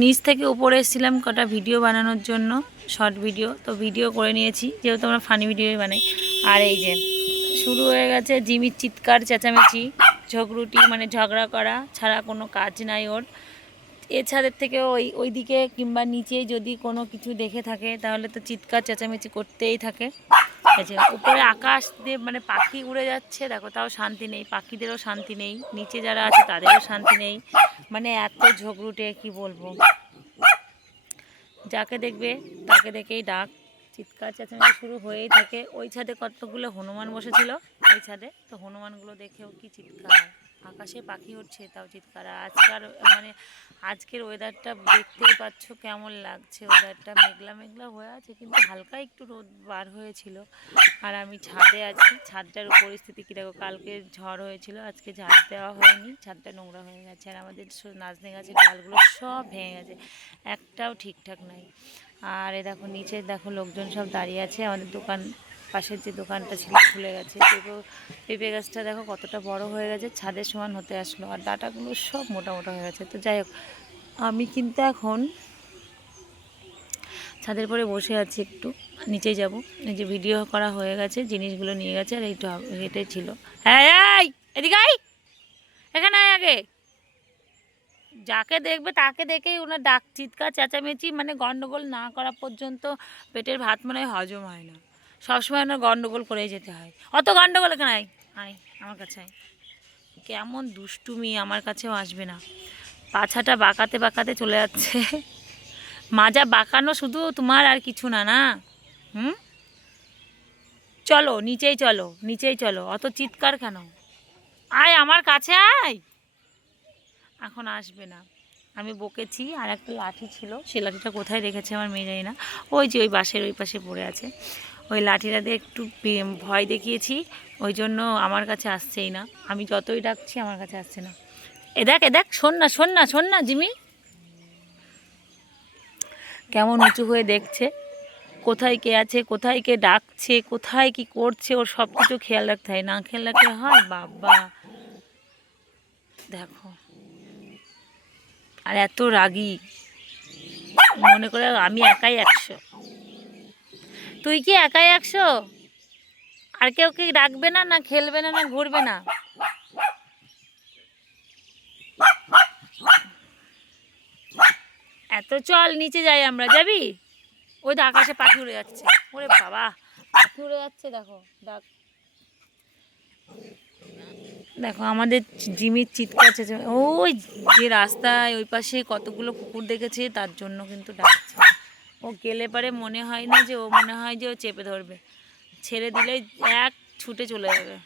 নিচ থেকে উপরে এসেছিলাম কটা ভিডিও বানানোর জন্য, শর্ট ভিডিও। তো ভিডিও করে নিয়েছি, যেহেতু আমরা ফানি ভিডিওই বানাই। আর এই যে শুরু হয়ে গেছে জিমির চিৎকার চেঁচামেচি, ঝগড়ুটি, মানে ঝগড়া করা ছাড়া কোনো কাজ নাই ওর। এ ছাদের থেকে ওই দিকে কিংবা নিচে যদি কোনো কিছু দেখে থাকে তাহলে তো চিৎকার চেঁচামেচি করতেই থাকে। আচ্ছা, উপরে আকাশ দিয়ে মানে পাখি উড়ে যাচ্ছে, দেখো, তাও শান্তি নেই, পাখিদেরও শান্তি নেই, নিচে যারা আছে তাদেরও শান্তি নেই। মানে এত ঝগড়ুটে কি বলবো, যাকে দেখবে তাকে দেখেই ডাক, চিৎকার চেঁচামেচি শুরু হয়েই থাকে। ওই ছাদে কতগুলো হনুমান বসেছিল, ওই ছাদে তো হনুমানগুলো দেখেও কি চিৎকার, আকাশে পাখি উঠছে তাও চিৎকার। মানে আজকের ওয়েদারটা দেখতেই পাচ্ছ কেমন লাগছে, ওয়েদারটা মেঘলা মেঘলা হয়ে আছে, কিন্তু হালকা একটু রোদ বার হয়েছিল। আর আমি ছাদে আছি, ছাদটার পরিস্থিতি কী দেখো, কালকে ঝড় হয়েছিল, আজকে ঝাড় দেওয়া হয়নি, ছাদটা নোংরা হয়ে গেছে। আর আমাদের নাজনে গাছের ডালগুলো সব ভেঙে গেছে, একটাও ঠিকঠাক নাই। আর এ দেখো নিচে দেখো লোকজন সব দাঁড়িয়ে আছে, আমাদের দোকান পাশের যে দোকানটা ছিল খুলে গেছে। পেঁপে গাছটা দেখো কতটা বড় হয়ে গেছে, ছাদের সমান হতে আসলো, আর ডাঁটাগুলো সব মোটা মোটা হয়ে গেছে। তো যাই হোক, আমি কিন্তু এখন ছাদের পরে বসে আছি, একটু নিচেই যাব। এই যে ভিডিও করা হয়ে গেছে, জিনিসগুলো নিয়ে গেছে, আর এইটা এটাই ছিল। হ্যাঁ, এদিকে আয়, এখানে আয় আগে। যাকে দেখবে তাকে দেখেই ওনার ডাক, চিৎকার চেঁচামেচি, মানে গন্ডগোল না করা পর্যন্ত পেটের ভাত মনে হয় হজম হয় না, সবসময় ওনার গন্ডগোল করেই যেতে হয়। অত গন্ডগোল এখানে আয়, আয় আমার কাছে আয়। কেমন দুষ্টুমি, আমার কাছেও আসবে না, পাছাটা বাঁকাতে বাঁকাতে চলে যাচ্ছে। মাজা বাঁকানো শুধু তোমার, আর কিছু না, না? হুম, চলো নিচেই, চলো নিচেই চলো, অত চিৎকার কেন? আয় আমার কাছে আয়। এখন আসবে না, আমি বকেছি। আর একটা লাঠি ছিল, সেই লাঠিটা কোথায় রেখেছে আমার মেয়ে, জানি না। ওই যে ওই বাসের ওই পাশে পড়ে আছে, ওই লাঠিটা দিয়ে একটু ভয় দেখিয়েছি, ওই জন্য আমার কাছে আসছেই না। আমি যতই ডাকছি আমার কাছে আসছে না। এ দেখ, শোন না, শোন না, শোন না জিমি, কেমন উঁচু হয়ে দেখছে, কোথায় কে আছে, কোথায় কে ডাকছে, কোথায় কি করছে, ওর সব কিছু খেয়াল রাখতে হয়, না খেয়াল রাখলে হয় বাবা। দেখো, আর এত রাগী, মনে করে আমি একাই 100। তুই কি একাই 100? আর কেউ কি ডাকবে না, না খেলবে না, না ঘুরবে না? এত চল নিচে যাই আমরা, যাবি? ওই তো আকাশে পাখি উড়ে যাচ্ছে, ওরে বাবা, পাখি উড়ে যাচ্ছে, দেখো ডাক। দেখো আমাদের জিমির চিৎকার চেঁচে, ওই যে রাস্তায় ওই পাশে কতগুলো কুকুর দেখেছে, তার জন্য কিন্তু ডাকছে। ও গেলে পারে মনে হয় না যে, ও মনে হয় যে ও চেপে ধরবে, ছেড়ে দিলেই এক ছুটে চলে যাবে।